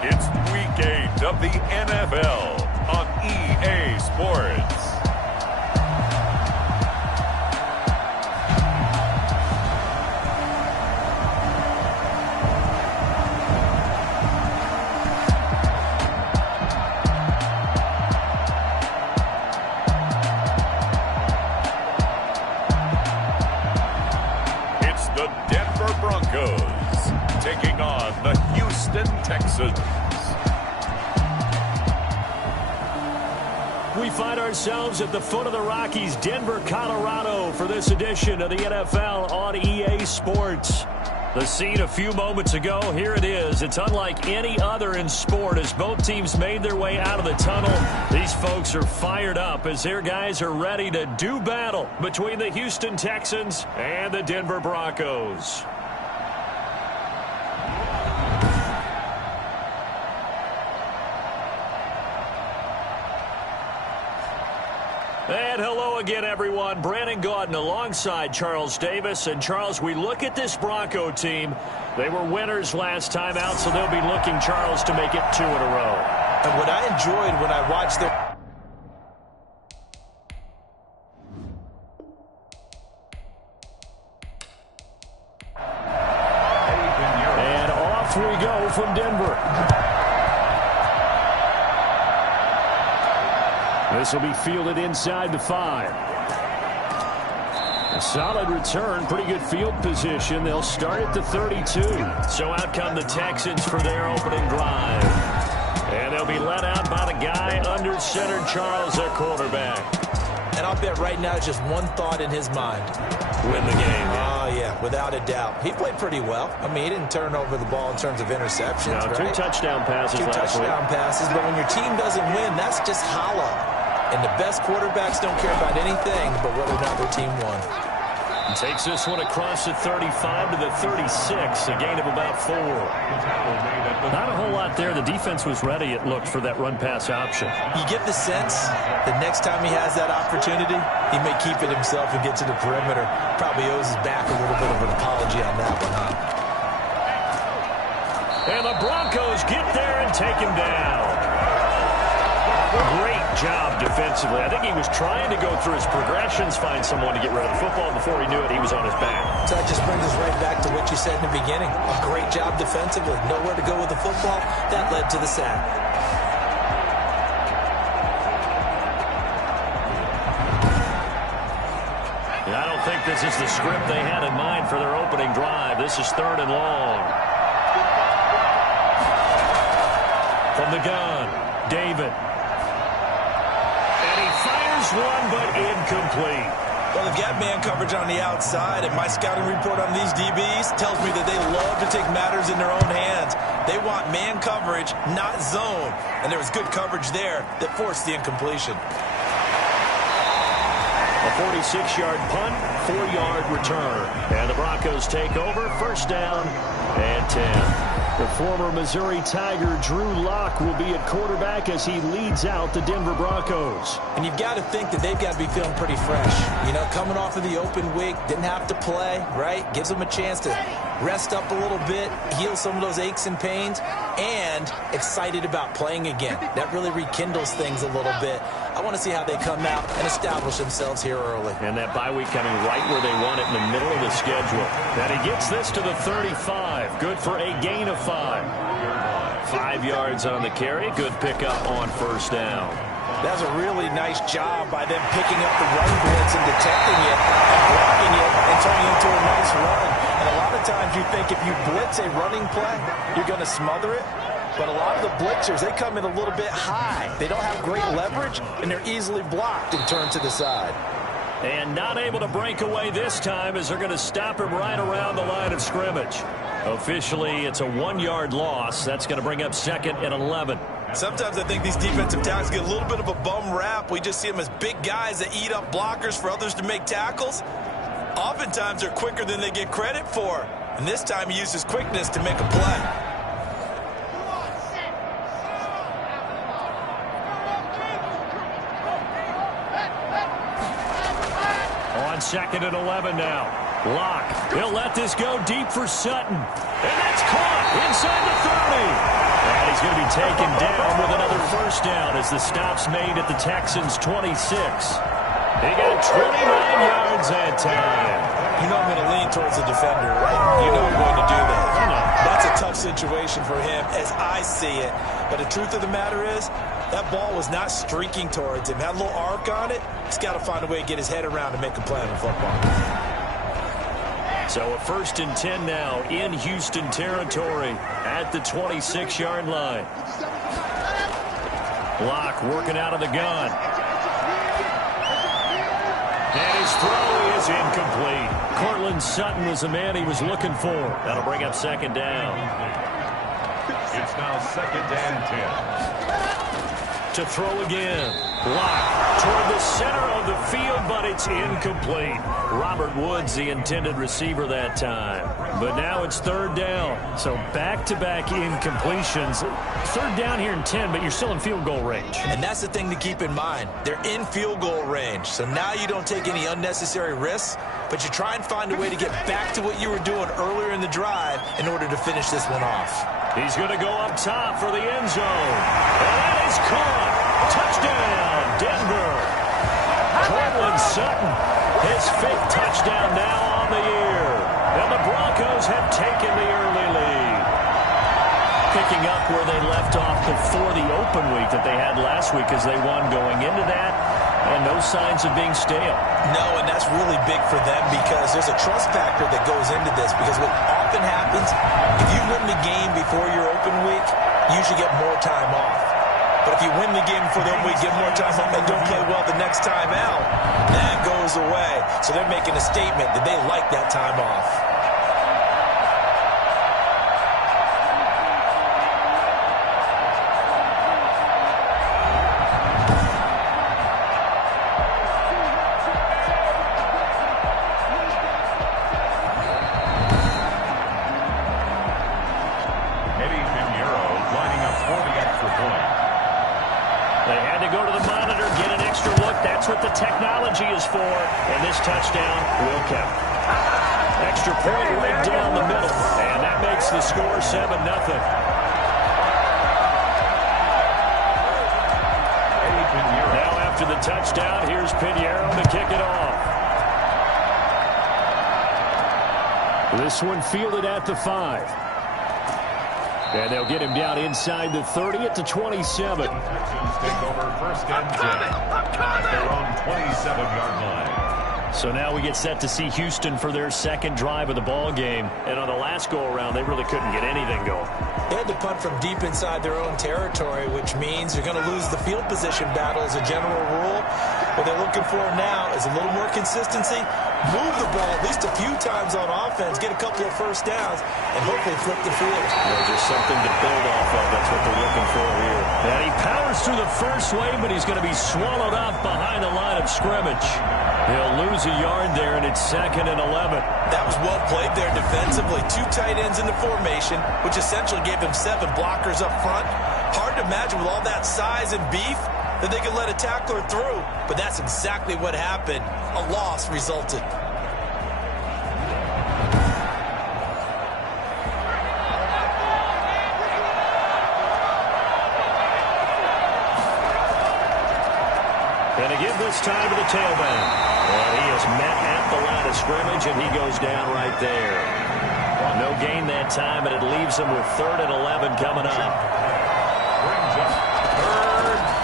It's Week 8 of the NFL on EA Sports. It's the Denver Broncos taking on the Houston Texans. We find ourselves at the foot of the Rockies, Denver, Colorado, for this edition of the NFL on EA Sports. The scene a few moments ago, here it is. It's unlike any other in sport as both teams made their way out of the tunnel. These folks are fired up as their guys are ready to do battle between the Houston Texans and the Denver Broncos. And hello again, everyone. Brandon Gaudin alongside Charles Davis. And, Charles, we look at this Bronco team. They were winners last time out, so they'll be looking, Charles, to make it 2 in a row. And what I enjoyed when I watched them... And off we go from Denver. This will be fielded inside the 5. A solid return, pretty good field position. They'll start at the 32. So out come the Texans for their opening drive. And they'll be let out by the guy under center, Charles, their quarterback. And I'll bet right now it's just one thought in his mind. Win the game. Oh, yeah, without a doubt. He played pretty well. I mean, he didn't turn over the ball in terms of interceptions, no, right? 2 touchdown passes last week. 2 touchdown passes, but when your team doesn't win, that's just hollow. And the best quarterbacks don't care about anything but whether or not their team won. And takes this one across the 35 to the 36, a gain of about 4. Not a whole lot there. The defense was ready, it looked, for that run-pass option. You get the sense that next time he has that opportunity, he may keep it himself and get to the perimeter. Probably owes his back a little bit of an apology on that one, huh? And the Broncos get there and take him down. Great job defensively. I think he was trying to go through his progressions, find someone to get rid of the football. Before he knew it, he was on his back. So that just brings us right back to what you said in the beginning. A great job defensively. Nowhere to go with the football. That led to the sack. And I don't think this is the script they had in mind for their opening drive. This is 3rd and long. From the gun, David. One, but incomplete. Well, they've got man coverage on the outside, and my scouting report on these DBs tells me that they love to take matters in their own hands. They want man coverage, not zone. And there was good coverage there that forced the incompletion. A 46-yard punt, 4-yard return. And the Broncos take over, 1st down and 10. The former Missouri Tiger, Drew Lock, will be at quarterback as he leads out the Denver Broncos. And you've got to think that they've got to be feeling pretty fresh. You know, coming off of the open week, didn't have to play, right? Gives them a chance to rest up a little bit, heal some of those aches and pains, and excited about playing again. That really rekindles things a little bit. I want to see how they come out and establish themselves here early. And that bye week coming right where they want it, in the middle of the schedule. And he gets this to the 35. Good for a gain of 5. 5 yards on the carry. Good pickup on 1st down. That's a really nice job by them picking up the run blitz and detecting it and blocking it and turning it into a nice run. And a lot of times you think if you blitz a running play, you're going to smother it. But a lot of the blitzers, they come in a little bit high. They don't have great leverage, and they're easily blocked and turned to the side. And not able to break away this time as they're going to stop him right around the line of scrimmage. Officially, it's a 1-yard loss. That's going to bring up 2nd and 11. Sometimes I think these defensive tackles get a little bit of a bum rap. We just see them as big guys that eat up blockers for others to make tackles. Oftentimes, they're quicker than they get credit for. And this time, he used his quickness to make a play. On 2nd and 11 now. Lock. He'll let this go deep for Sutton. And that's caught inside the 30. And he he's going to be taken down with another first down as the stop's made at the Texans' 26. He got 29 yards that time. You know I'm going to lean towards the defender, right? You know I'm going to do that. That's a tough situation for him as I see it. But the truth of the matter is, that ball was not streaking towards him. Had a little arc on it. He's got to find a way to get his head around and make a play on football. So a 1st and 10 now in Houston territory at the 26-yard line. Block working out of the gun. And his throw is incomplete. Cortland Sutton was the man he was looking for. That'll bring up 2nd down. It's now 2nd and 10. To throw again. Block toward the center of the field, but it's incomplete. Robert Woods, the intended receiver that time. But now it's 3rd down. So back-to-back incompletions. 3rd down here in 10, but you're still in field goal range. And that's the thing to keep in mind. They're in field goal range. So now you don't take any unnecessary risks, but you try and find a way to get back to what you were doing earlier in the drive in order to finish this one off. He's going to go up top for the end zone. And that is caught. Touchdown, Denver. Cortland Sutton, his 5th touchdown now on the year. And the Broncos have taken the early lead. Picking up where they left off before the open week that they had last week as they won going into that. And no signs of being stale. No, and that's really big for them because there's a trust factor that goes into this. Because what often happens, if you win the game before your open week, you should get more time off. But if you win the game before the open week, get more time off, and don't play well the next time out, that goes away. So they're making a statement that they like that time off. What the technology is for, and this touchdown will count. Extra point right down the middle, and that makes the score 7-0. Now after the touchdown, here's Pinheiro to kick it off. This one fielded at the 5. And they'll get him down inside the 30 at the 27. Texans take over 1st and 10 at their own 27-yard line. So now we get set to see Houston for their 2nd drive of the ball game. And on the last go-around, they really couldn't get anything going. They had to punt from deep inside their own territory, which means you're going to lose the field position battle as a general rule. What they're looking for now is a little more consistency, move the ball at least a few times on offense, get a couple of first downs, and hopefully flip the field. Just something to build off of. That's what they're looking for here. And he powers through the first wave, but he's going to be swallowed up behind the line of scrimmage. He'll lose a yard there, and it's 2nd and 11. That was well played there defensively. 2 tight ends in the formation, which essentially gave him 7 blockers up front. Hard to imagine with all that size and beef that they could let a tackler through. But that's exactly what happened. A loss resulted. And to give this time to the tailback. Well, he is met at the line of scrimmage, and he goes down right there. No gain that time, and it leaves him with 3rd and 11 coming up.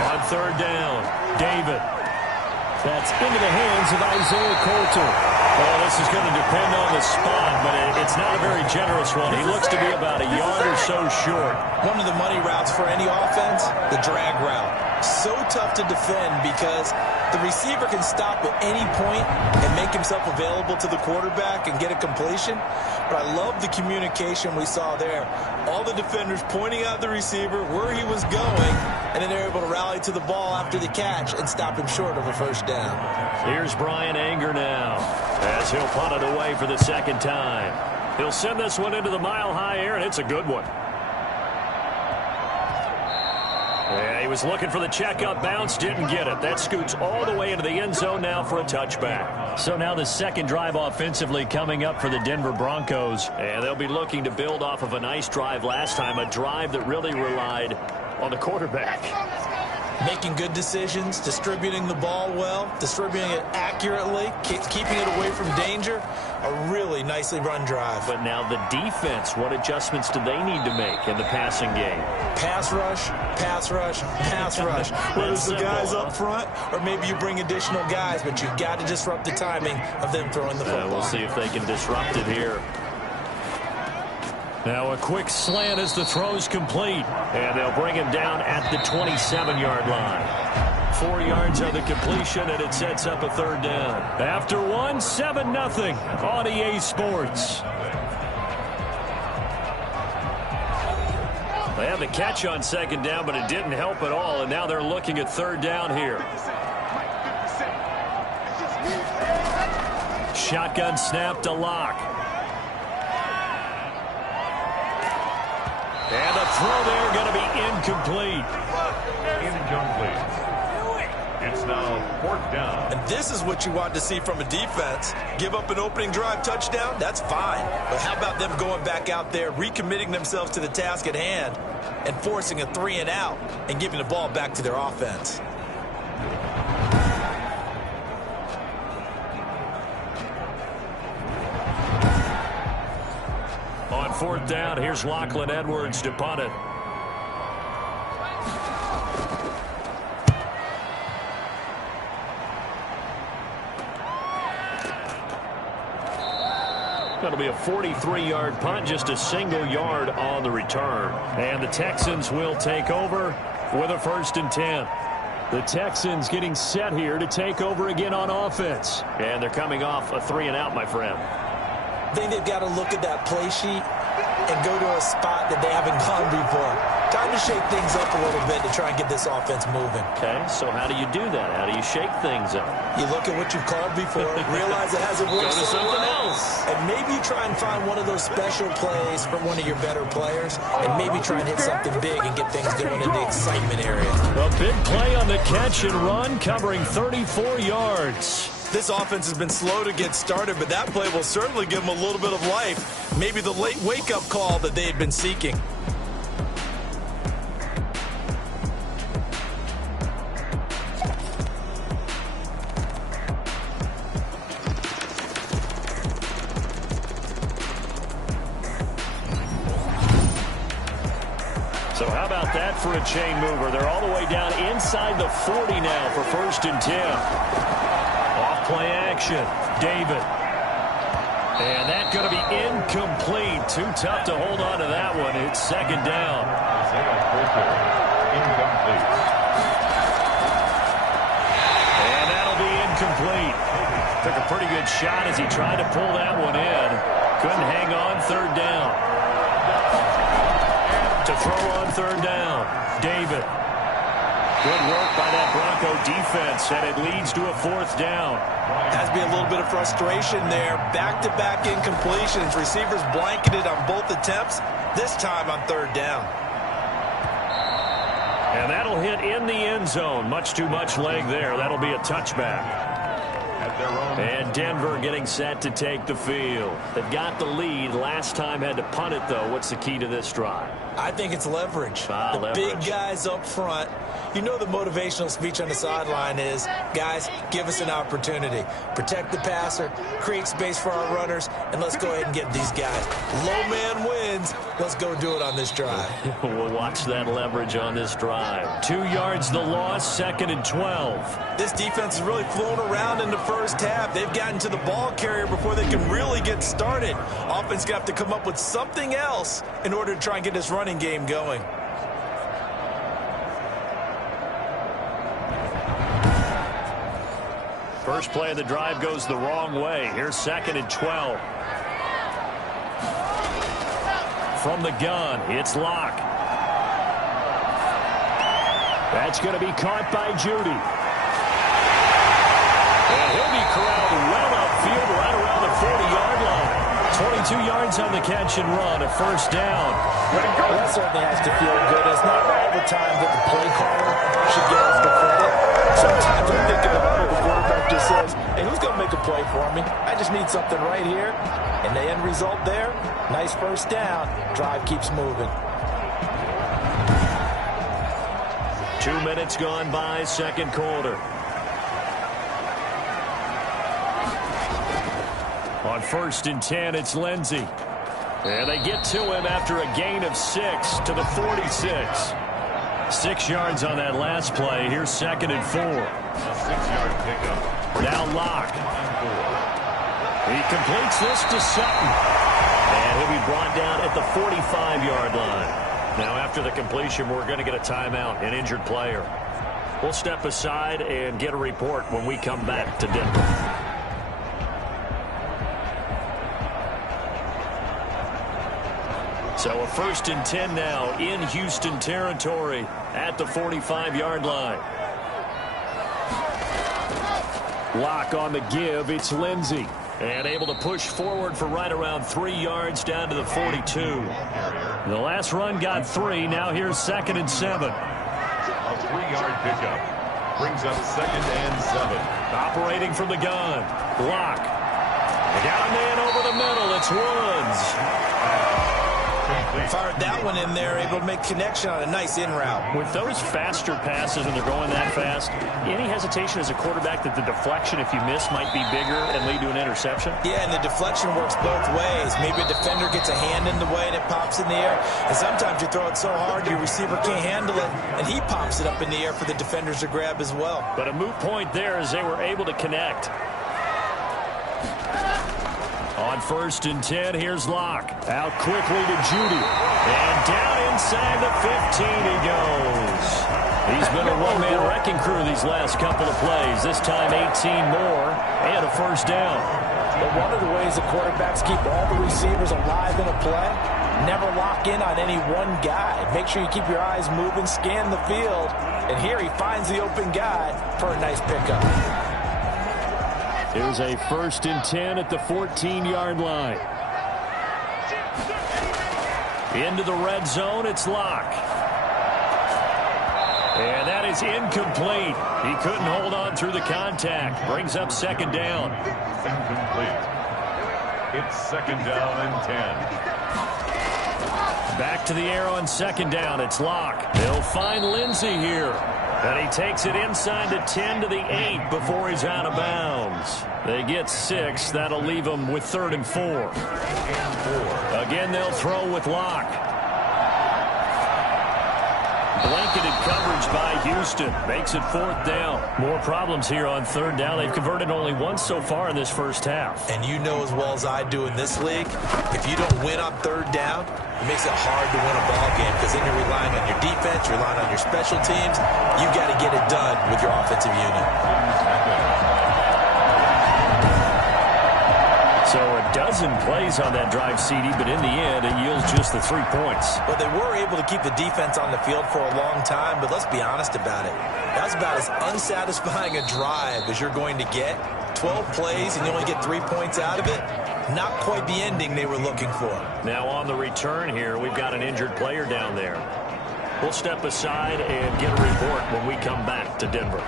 On 3rd down, David. That's into the hands of Isaiah Coulter. Well, this is going to depend on the spot, but it's not a very generous one. He looks to be about a yard or so short. One of the money routes for any offense, the drag route. So tough to defend because the receiver can stop at any point and make himself available to the quarterback and get a completion. But I love the communication we saw there. All the defenders pointing out the receiver, where he was going, and then they're able to rally to the ball after the catch and stop him short of a first down. Here's Brian Anger now as he'll punt it away for the 2nd time. He'll send this one into the mile-high air, and it's a good one. Yeah, he was looking for the checkup bounce, didn't get it. That scoots all the way into the end zone now for a touchback. So now the second drive offensively coming up for the Denver Broncos. And they'll be looking to build off of a nice drive last time, a drive that really relied on the quarterback. Making good decisions, distributing the ball well, distributing it accurately, keeping it away from danger. A really nicely run drive. But now the defense, what adjustments do they need to make in the passing game? Pass rush, pass rush, pass rush. Whether it's the guys up front or maybe you bring additional guys, but you've got to disrupt the timing of them throwing the football. We'll see if they can disrupt it here. Now a quick slant as the throw's complete. And they'll bring him down at the 27-yard line. 4 yards on the completion, and it sets up a third down. After one, 7-0 on EA Sports. They had the catch on second down, but it didn't help at all, and now they're looking at third down here. Shotgun snap to Locke. And a throw there going to be incomplete. Incomplete. It's now 4th down. And this is what you want to see from a defense. Give up an opening drive touchdown, that's fine. But how about them going back out there, recommitting themselves to the task at hand, and forcing a 3-and-out and giving the ball back to their offense? On 4th down, here's Lachlan Edwards to punt it. Going to be a 43-yard punt, just a single yard on the return. And the Texans will take over with a 1st and 10. The Texans getting set here to take over again on offense. And they're coming off a 3-and-out, my friend. I think they've got to look at that play sheet and go to a spot that they haven't gone before. Time to shake things up a little bit to try and get this offense moving. Okay, so how do you do that? How do you shake things up? You look at what you've called before, realize it hasn't worked Go to something else. and maybe you try and find one of those special plays from one of your better players, and maybe try and hit something big and get things going in the excitement area. A big play on the catch and run, covering 34 yards. This offense has been slow to get started, but that play will certainly give them a little bit of life. Maybe the late wake-up call that they had been seeking. So how about that for a chain mover? They're all the way down inside the 40 now for 1st and 10. Off-play action. David. And that's going to be incomplete. Too tough to hold on to that one. It's 2nd down. Incomplete. And that'll be incomplete. Took a pretty good shot as he tried to pull that one in. Couldn't hang on. 3rd down. To throw on 3rd down. David. Good work by that Bronco defense, and it leads to a 4th down. Has to be a little bit of frustration there. Back-to-back incompletions. Receivers blanketed on both attempts, this time on 3rd down. And that'll hit in the end zone. Much too much leg there. That'll be a touchback. And Denver getting set to take the field. They've got the lead. Last time had to punt it, though. What's the key to this drive? I think it's leverage. The Leverage. big guys up front. You know the motivational speech on the sideline is, guys, give us an opportunity. Protect the passer, create space for our runners, and let's go ahead and get these guys. Low man wins. Let's go do it on this drive. We'll watch that leverage on this drive. 2 yards the loss, 2nd and 12. This defense has really flown around in the first half. They've gotten to the ball carrier before they can really get started. Offense got to come up with something else in order to try and get this running game going. First play of the drive goes the wrong way. Here's 2nd and 12. From the gun, it's Locke. That's going to be caught by Judy. And he'll be corralled well upfield right around the 40-yard line. 22 yards on the catch and run, a 1st down. Well, that certainly has to feel good. It's not all the time that the play caller should get us the credit. Sometimes I'm thinking about it, the quarterback just says, hey, who's going to make a play for me? I just need something right here. And the end result there, nice first down. Drive keeps moving. 2 minutes gone by, second quarter. On 1st and 10, it's Lindsey. And they get to him after a gain of 6 to the 46. 6 yards on that last play. Here's 2nd and 4. A 6-yard pickup. Now Locke. He completes this to Sutton. And he'll be brought down at the 45-yard line. Now after the completion, we're going to get a timeout, an injured player. We'll step aside and get a report when we come back to Denver. So a 1st and 10 now in Houston territory at the 45-yard line. Locke on the give. It's Lindsey. And able to push forward for right around 3 yards down to the 42. The last run got 3. Now here's 2nd and 7. A 3-yard pickup brings up 2nd and 7. Operating from the gun. Locke. They got a man over the middle. It's Woods. Fired that one in there, able to make connection on a nice in route. With those faster passes and they're going that fast, any hesitation as a quarterback that the deflection, if you miss, might be bigger and lead to an interception? Yeah, and the deflection works both ways. Maybe a defender gets a hand in the way and it pops in the air. And sometimes you throw it so hard your receiver can't handle it, and he pops it up in the air for the defenders to grab as well. But a moot point there as they were able to connect. On 1st and 10, here's Locke. Out quickly to Judy. And down inside the 15 he goes. He's been a one-man wrecking crew these last couple of plays. This time 18 more and a first down. But one of the ways the quarterbacks keep all the receivers alive in a play, never lock in on any one guy. Make sure you keep your eyes moving, scan the field. And here he finds the open guy for a nice pickup. Here's a 1st and 10 at the 14-yard line. Into the red zone, it's Locke. And that is incomplete. He couldn't hold on through the contact. Brings up 2nd down. Incomplete. It's 2nd down and 10. Back to the air on 2nd down. It's Locke. They'll find Lindsey here. And he takes it inside the 10 to the 8 before he's out of bounds. They get 6. That'll leave them with 3rd and 4. Again, they'll throw with Locke. Blanketed coverage by Houston. Makes it 4th down. More problems here on 3rd down. They've converted only once so far in this first half. And you know as well as I do in this league, if you don't win on 3rd down, it makes it hard to win a ball game because then you're relying on your defense, you're relying on your special teams. You got to get it done with your offensive unit. So a dozen plays on that drive, CD, but in the end, it yields just the 3 points. Well, they were able to keep the defense on the field for a long time, but let's be honest about it. That's about as unsatisfying a drive as you're going to get. 12 plays and you only get 3 points out of it. Not quite the ending they were looking for. Now on the return here, we've got an injured player down there. We'll step aside and get a report when we come back to Denver.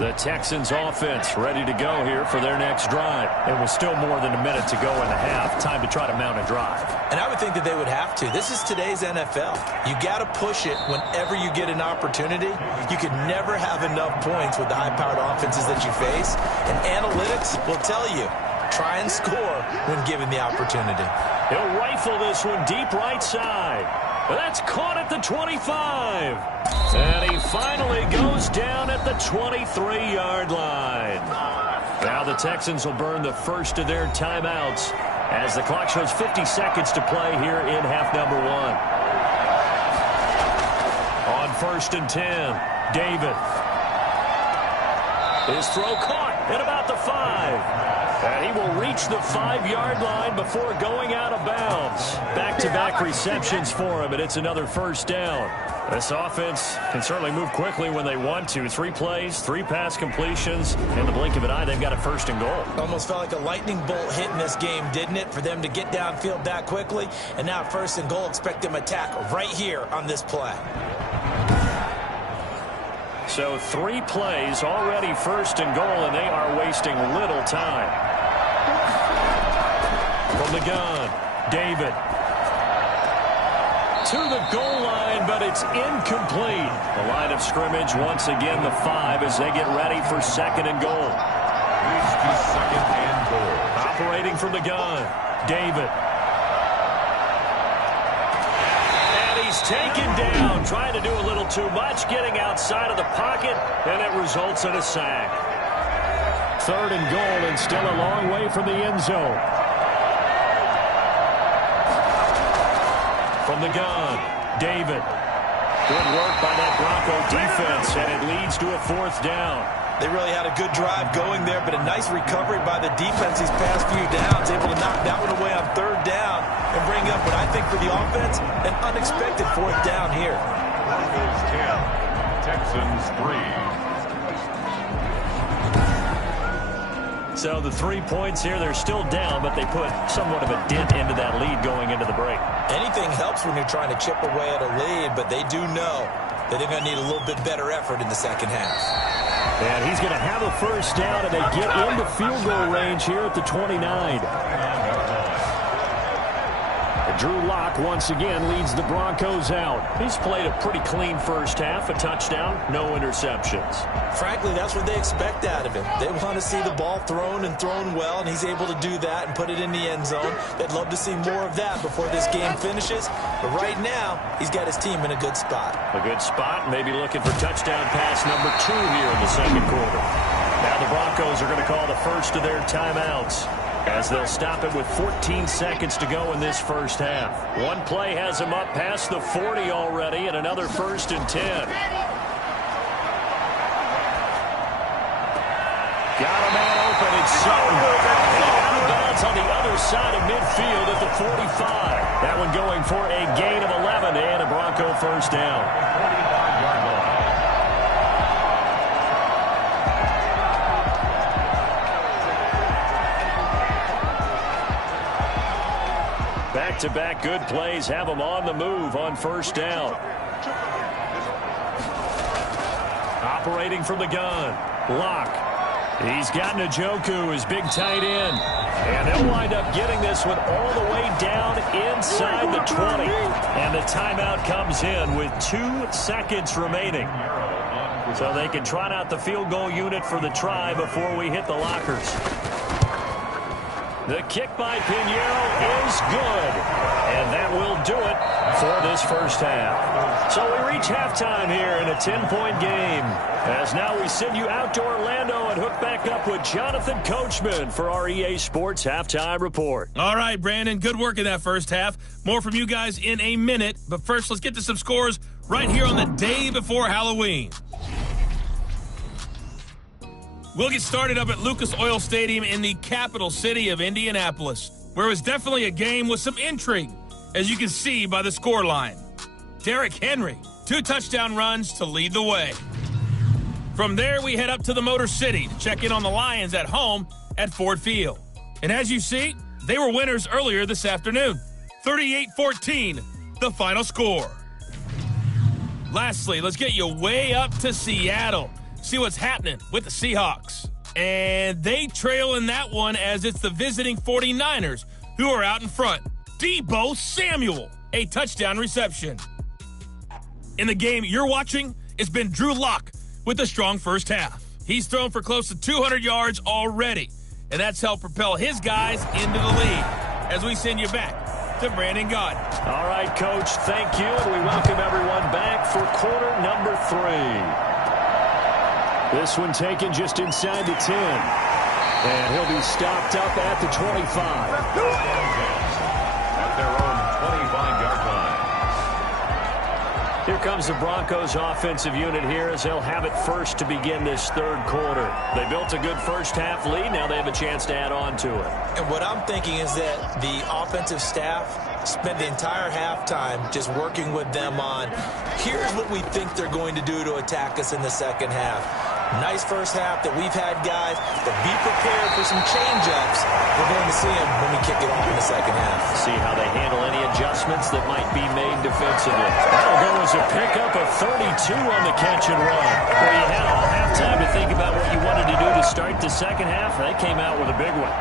The Texans offense ready to go here for their next drive. And with still more than a minute to go in the half, time to try to mount a drive. And I would think that they would have to. This is today's NFL. You got to push it whenever you get an opportunity. You can never have enough points with the high-powered offenses that you face. And analytics will tell you, try and score when given the opportunity. He'll rifle this one deep right side. That's caught at the 25. And he finally goes down at the 23-yard line. Now the Texans will burn the first of their timeouts as the clock shows 50 seconds to play here in half number 1. On 1st and 10, David. His throw caught at about the 5. And he will reach the 5-yard line before going out of bounds. Back-to-back receptions for him, and it's another first down. This offense can certainly move quickly when they want to. 3 plays, 3 pass completions. In the blink of an eye, they've got a 1st and goal. Almost felt like a lightning bolt hit in this game, didn't it? For them to get downfield that quickly. And now 1st and goal, expect them to attack right here on this play. So 3 plays already first and goal, and they are wasting little time. From the gun, David. To the goal line, but it's incomplete. The line of scrimmage, once again, the 5 as they get ready for second and goal. Second and goal. Operating from the gun, David. He's taken down, trying to do a little too much, getting outside of the pocket, and it results in a sack. Third and goal, and still a long way from the end zone. From the gun, David. Good work by that Bronco defense, and it leads to a 4th down. They really had a good drive going there, but a nice recovery by the defense these past few downs, able to knock that one away on 3rd down and bring up what I think for the offense, an unexpected 4th down here. Broncos 10, Texans 3. So the 3 points here, they're still down, but they put somewhat of a dent into that lead going into the break. Anything helps when you're trying to chip away at a lead, but they do know that they're going to need a little bit better effort in the second half. And he's going to have a 1st down, and they get into field goal range here at the 29. Drew Lock once again leads the Broncos out. He's played a pretty clean first half, a touchdown, no interceptions. Frankly, that's what they expect out of him. They want to see the ball thrown and thrown well, and he's able to do that and put it in the end zone. They'd love to see more of that before this game finishes. But right now, he's got his team in a good spot. A good spot, maybe looking for touchdown pass number 2 here in the second quarter. Now the Broncos are going to call the first of their timeouts, as they'll stop it with 14 seconds to go in this first half. One play has them up past the 40 already, and another 1st and 10. Got a man open. It's Sutton. And out of bounds on the other side of midfield at the 45. That one going for a gain of 11 and a Bronco 1st down. 45-yard line. Back-to-back good plays have them on the move on 1st down. Operating from the gun, Lock. He's got Njoku, his big tight end. And they'll wind up getting this one all the way down inside the 20. And the timeout comes in with 2 seconds remaining. So they can trot out the field goal unit for the try before we hit the lockers. The kick by Pinheiro is good, and that will do it for this first half. So we reach halftime here in a 10-point game, as now we send you out to Orlando and hook back up with Jonathan Coachman for our EA Sports Halftime Report. All right, Brandon, good work in that first half. More from you guys in a minute, but first let's get to some scores right here on the day before Halloween. We'll get started up at Lucas Oil Stadium in the capital city of Indianapolis, where it was definitely a game with some intrigue, as you can see by the scoreline. Derrick Henry, 2 touchdown runs to lead the way. From there, we head up to the Motor City to check in on the Lions at home at Ford Field. And as you see, they were winners earlier this afternoon. 38-14, the final score. Lastly, let's get you way up to Seattle. See what's happening with the Seahawks. And they trail in that one as it's the visiting 49ers who are out in front. Deebo Samuel, a touchdown reception. In the game you're watching, it's been Drew Lock with a strong first half. He's thrown for close to 200 yards already, and that's helped propel his guys into the lead. As we send you back to Brandon Gaudin. All right, Coach, thank you, and we welcome everyone back for quarter number 3. This one taken just inside the 10. And he'll be stopped up at the 25. At their own 25-yard line. Here comes the Broncos offensive unit here as they'll have it first to begin this third quarter. They built a good first half lead. Now they have a chance to add on to it. And what I'm thinking is that the offensive staff spent the entire halftime just working with them on, here's what we think they're going to do to attack us in the second half. Nice first half that we've had, guys, but be prepared for some change-ups. We're going to see them when we kick it off in the second half. See how they handle any adjustments that might be made defensively. That'll go as a pickup of 32 on the catch and run. Well, you had all halftime to think about what you wanted to do to start the second half. They came out with a big one.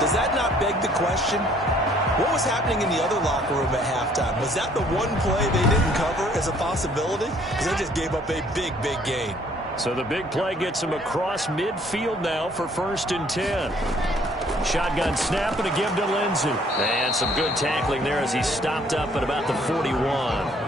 Does that not beg the question? What was happening in the other locker room at halftime? Was that the one play they didn't cover as a possibility? Because they just gave up a big, big gain. So the big play gets him across midfield now for 1st and 10. Shotgun snap and a give to Lindsey. And some good tackling there as he stopped up at about the 41.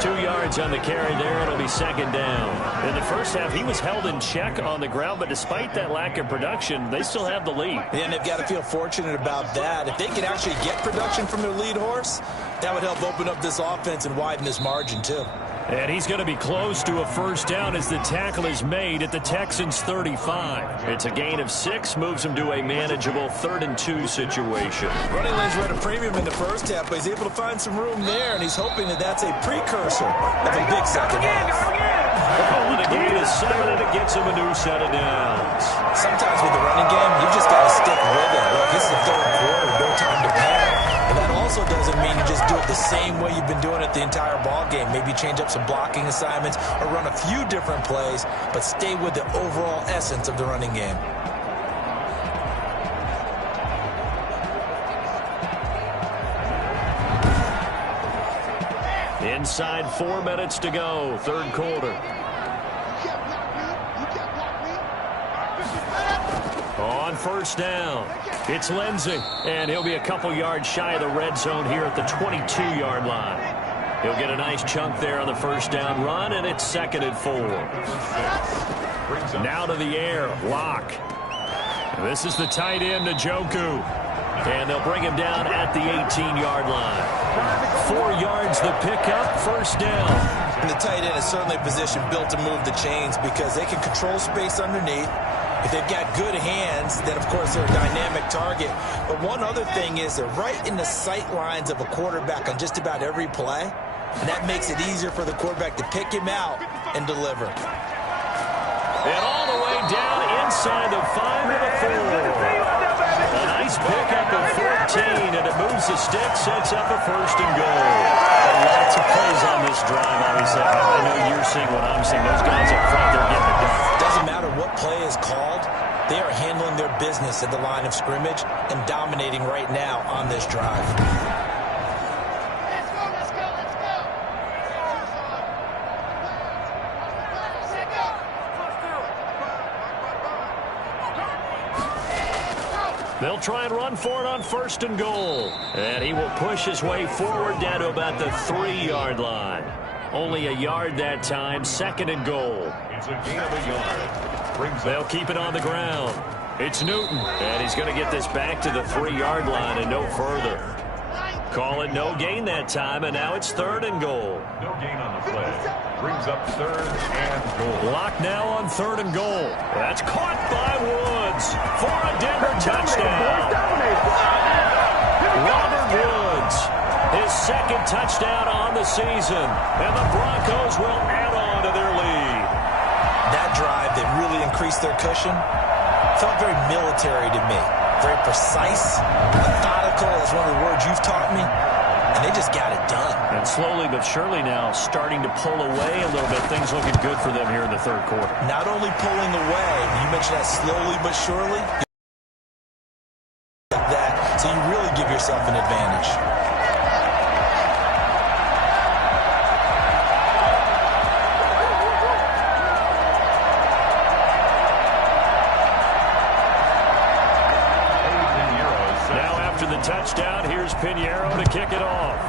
2 yards on the carry there. It'll be 2nd down. In the first half, he was held in check on the ground, but despite that lack of production, they still have the lead. And they've got to feel fortunate about that. If they can actually get production from their lead horse, that would help open up this offense and widen this margin too. And he's going to be close to a 1st down as the tackle is made at the Texans' 35. It's a gain of 6, moves him to a manageable 3rd and 2 situation. Running lanes were at a premium in the first half, but he's able to find some room there, and he's hoping that that's a precursor of a big second half. Well, the gain is 7, and it gets him a new set of downs. Sometimes with the running game, you just got to stick with it. Look, this is the 3rd quarter, no time to panic. But that also doesn't mean you just do it the same way you've been doing it the entire ball game. Maybe change up some blocking assignments or run a few different plays, but stay with the overall essence of the running game. Inside 4 minutes to go, 3rd quarter. On 1st down, it's Lindsey, and he'll be a couple yards shy of the red zone here at the 22-yard line. He'll get a nice chunk there on the 1st down run, and it's 2nd and 4. Now to the air, Locke. This is the tight end, Njoku, and they'll bring him down at the 18-yard line. 4 yards the pickup, 1st down. And the tight end is certainly a position built to move the chains because they can control space underneath. If they've got good hands, then, of course, they're a dynamic target. But one other thing is they're right in the sight lines of a quarterback on just about every play, and that makes it easier for the quarterback to pick him out and deliver. And all the way down inside the 5 to the 4. A nice pickup of 14, and it moves the stick, sets up a 1st and goal. Lots of plays on this drive, obviously. I know you're seeing what I'm seeing. Those guys up front, they're getting it done. Doesn't matter what play is called. They are handling their business at the line of scrimmage and dominating right now on this drive. They'll try and run for it on 1st and goal. And he will push his way forward down to about the 3-yard line. Only a yard that time, 2nd and goal. It's a gain of a yard. They'll keep it on the ground. It's Newton, and he's going to get this back to the 3-yard line and no further. Call it no gain that time, and now it's 3rd and goal. No gain on the play. Brings up 3rd and goal. Lock now on 3rd and goal. That's caught by Woods for a Denver touchdown. Robert Woods, his 2nd touchdown on the season, and the Broncos will add on to their lead. That drive that really increased their cushion felt very military to me. Very precise, methodical. That's one of the words you've taught me. And they just got it done. And slowly but surely now starting to pull away a little bit. Things looking good for them here in the 3rd quarter. Not only pulling away, you mentioned that slowly but surely. Like that, so you really give yourself an advantage. Touchdown. Here's Pinheiro to kick it off.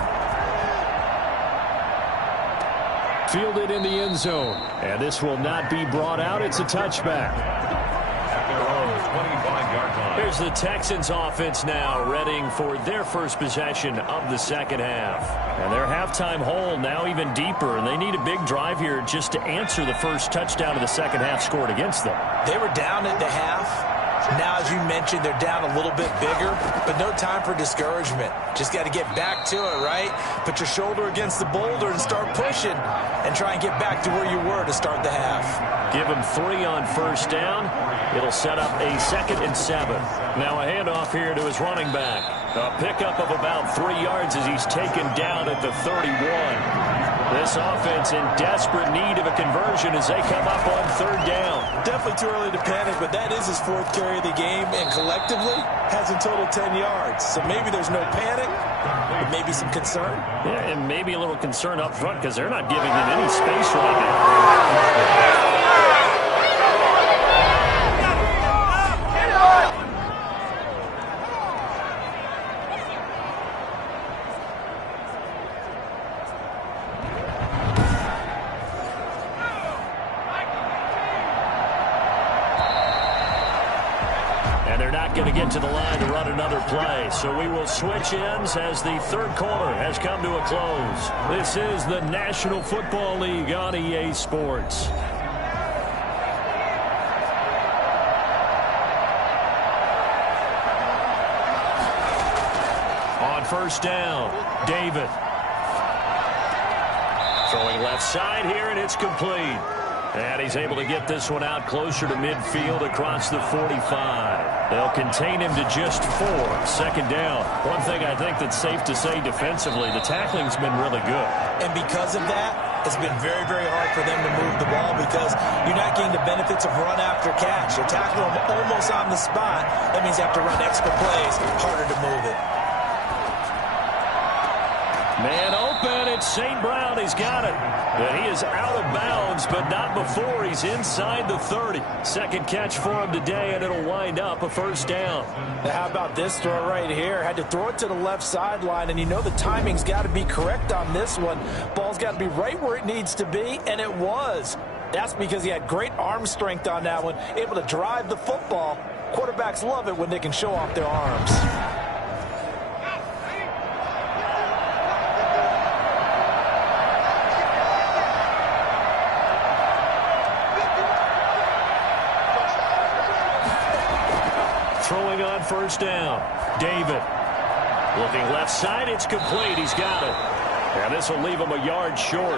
Fielded in the end zone. And this will not be brought out. It's a touchback. At their own 25-yard line. Here's the Texans offense now, readying for their first possession of the second half. And their halftime hole now even deeper, and they need a big drive here just to answer the first touchdown of the second half scored against them. They were down at the half. Now, as you mentioned, they're down a little bit bigger, but no time for discouragement. Just got to get back to it, right? Put your shoulder against the boulder and start pushing and try and get back to where you were to start the half. Give him 3 on 1st down. It'll set up a 2nd and 7. Now a handoff here to his running back. A pickup of about 3 yards as he's taken down at the 31. This offense in desperate need of a conversion as they come up on third down. Definitely too early to panic, but that is his fourth carry of the game, and collectively has in total 10 yards. So maybe there's no panic, but maybe some concern. Yeah, and maybe a little concern up front because they're not giving him any space right now. Going to get to the line to run another play. So we will switch ends as the third quarter has come to a close. This is the National Football League on EA Sports. On first down, David. Throwing left side here, and it's complete. And he's able to get this one out closer to midfield across the 45. They'll contain him to just 4. Second down. One thing I think that's safe to say defensively, the tackling's been really good. And because of that, it's been very, very hard for them to move the ball because you're not getting the benefits of run after catch. You're tackling them almost on the spot. That means you have to run extra plays, harder to move it. Man open, it's St. Brown. He's got it. And he is out of bounds, but not before he's inside the 30. Second catch for him today, and it'll wind up a first down. Now how about this throw right here? Had to throw it to the left sideline, and you know the timing's got to be correct on this one. Ball's got to be right where it needs to be, and it was. That's because he had great arm strength on that one, able to drive the football. Quarterbacks love it when they can show off their arms. Throwing on first down, David. Looking left side, it's complete. He's got it. And this will leave him a yard short.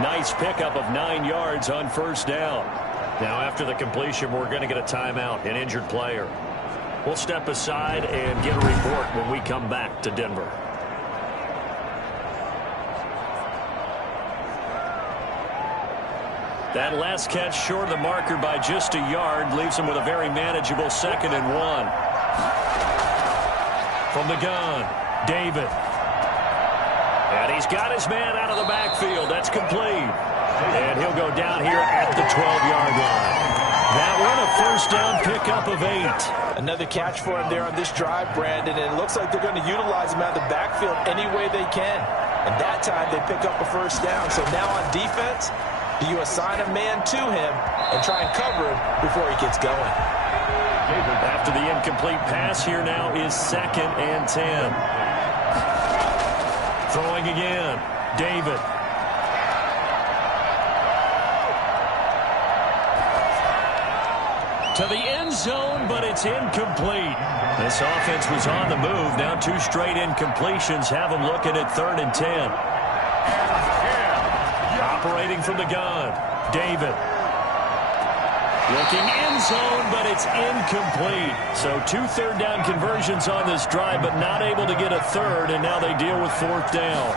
Nice pickup of 9 yards on first down. Now after the completion, we're going to get a timeout, an injured player. We'll step aside and get a report when we come back to Denver. That last catch short of the marker by just a yard leaves him with a very manageable 2nd and 1. From the gun, David. And he's got his man out of the backfield. That's complete. And he'll go down here at the 12-yard line. That one a first down pickup of 8. Another catch for him there on this drive, Brandon, and it looks like they're going to utilize him out of the backfield any way they can. And that time they pick up a first down. So now on defense, do you assign a man to him and try and cover him before he gets going? After the incomplete pass, here now is 2nd and 10. Throwing again, David. To the end zone, but it's incomplete. This offense was on the move. Now 2 straight incompletions have them looking at 3rd and 10. Operating from the gun, David. Looking end zone, but it's incomplete. So 2 third down conversions on this drive, but not able to get a third, and now they deal with 4th down.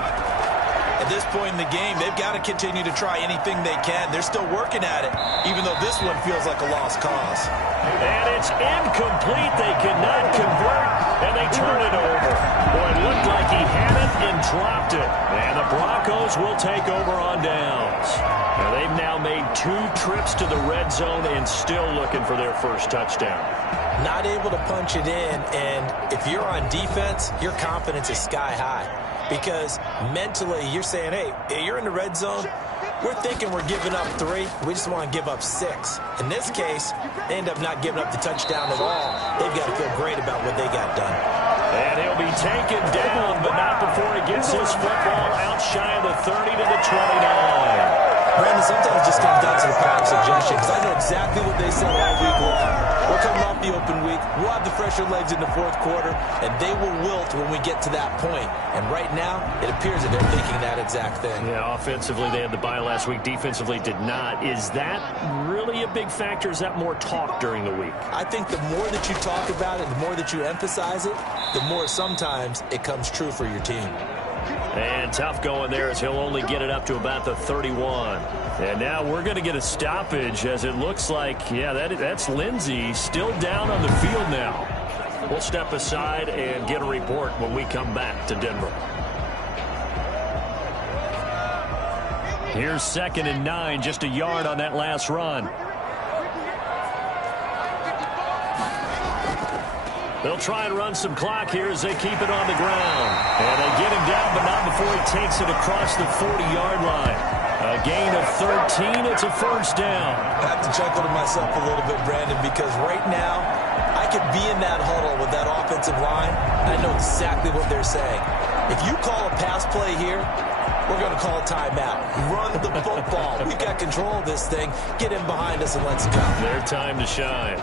At this point in the game, they've got to continue to try anything they can. They're still working at it, even though this one feels like a lost cause. And it's incomplete. They cannot convert, and they turn it over. Boy, it looked like he had it and dropped it. And the Broncos will take over on downs. Now they've now made 2 trips to the red zone and still looking for their first touchdown. Not able to punch it in, and if you're on defense, your confidence is sky high. Because mentally, you're saying, hey, you're in the red zone. We're thinking we're giving up 3. We just want to give up 6. In this case, they end up not giving up the touchdown at all. They've got to feel great about what they got done. And he'll be taken down, but not before he gets his football out shy of the 30 to the 29. Brandon, sometimes it just comes down to the power of suggestion, because I know exactly what they said all week long. We're coming off the open week. We'll have the fresher legs in the 4th quarter, and they will wilt when we get to that point. And right now, it appears that they're thinking that exact thing. Yeah, offensively, they had the bye last week. Defensively, did not. Is that really a big factor? Is that more talk during the week? I think the more that you talk about it, the more that you emphasize it, the more sometimes it comes true for your team. And tough going there as he'll only get it up to about the 31. And now we're going to get a stoppage as it looks like, yeah, that's Lindsey still down on the field now. We'll step aside and get a report when we come back to Denver. Here's 2nd and 9, just a yard on that last run. They'll try and run some clock here as they keep it on the ground. And they get him down, but not before he takes it across the 40-yard line. A gain of 13. It's a first down. I have to chuckle to myself a little bit, Brandon, because right now I could be in that huddle with that offensive line. I know exactly what they're saying. If you call a pass play here, we're going to call a timeout. Run the football. We've got control of this thing. Get in behind us and let's go. Their time to shine.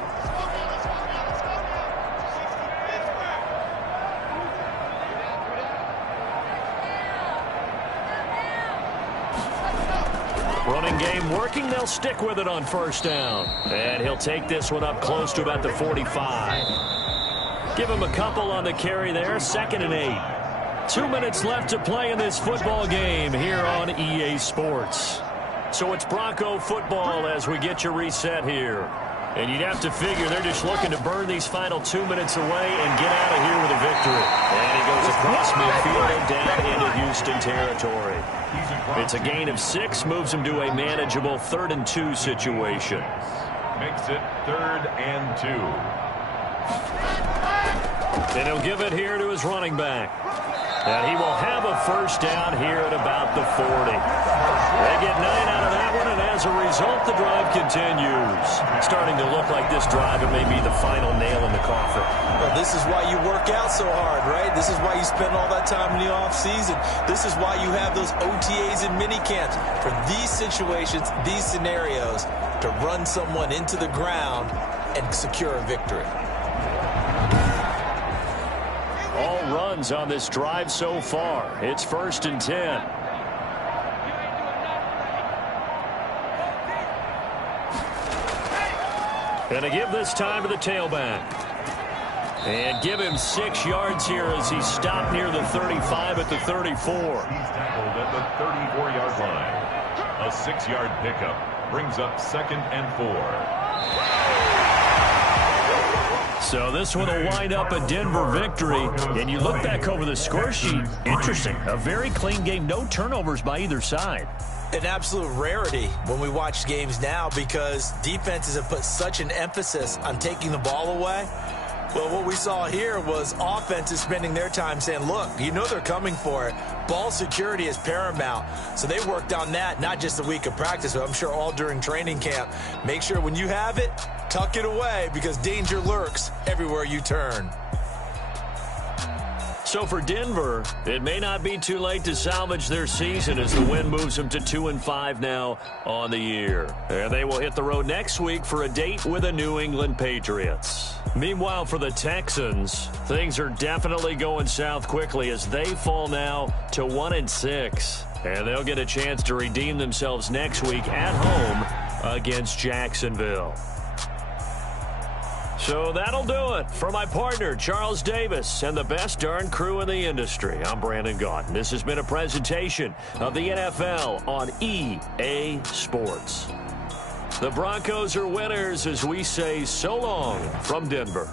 Running game working. They'll stick with it on first down. And he'll take this one up close to about the 45. Give him a couple on the carry there. 2nd and 8. 2 minutes left to play in this football game here on EA Sports. So it's Bronco football as we get you reset here. And you'd have to figure they're just looking to burn these final 2 minutes away and get out of here with a victory. And he goes across midfield and down into Houston territory. It's a gain of 6, moves him to a manageable 3rd and 2 situation. Makes it 3rd and 2. And he'll give it here to his running back. And he will have a first down here at about the 40. They get 9 out of that one, and as a result, the drive continues. Starting to look like this drive, it may be the final nail in the coffin. Well, this is why you work out so hard, right? This is why you spend all that time in the offseason. This is why you have those OTAs and minicamps. For these situations, these scenarios, to run someone into the ground and secure a victory. All runs on this drive so far. It's 1st and 10. Gonna give this time to the tailback. And give him 6 yards here as he's stopped near the 35 at the 34. He's tackled at the 34-yard line. A 6-yard pickup brings up 2nd and 4. So this one will wind up a Denver victory. And you look back over the score sheet, interesting. A very clean game, no turnovers by either side. An absolute rarity when we watch games now because defenses have put such an emphasis on taking the ball away. Well, what we saw here was offenses spending their time saying, look, you know they're coming for it. Ball security is paramount. So they worked on that, not just a week of practice, but I'm sure all during training camp. Make sure when you have it, tuck it away because danger lurks everywhere you turn. So for Denver, it may not be too late to salvage their season as the win moves them to 2-5 now on the year. And they will hit the road next week for a date with the New England Patriots. Meanwhile, for the Texans, things are definitely going south quickly as they fall now to 1-6. And they'll get a chance to redeem themselves next week at home against Jacksonville. So that'll do it. For my partner, Charles Davis, and the best darn crew in the industry, I'm Brandon Gaudin. This has been a presentation of the NFL on EA Sports. The Broncos are winners as we say so long from Denver.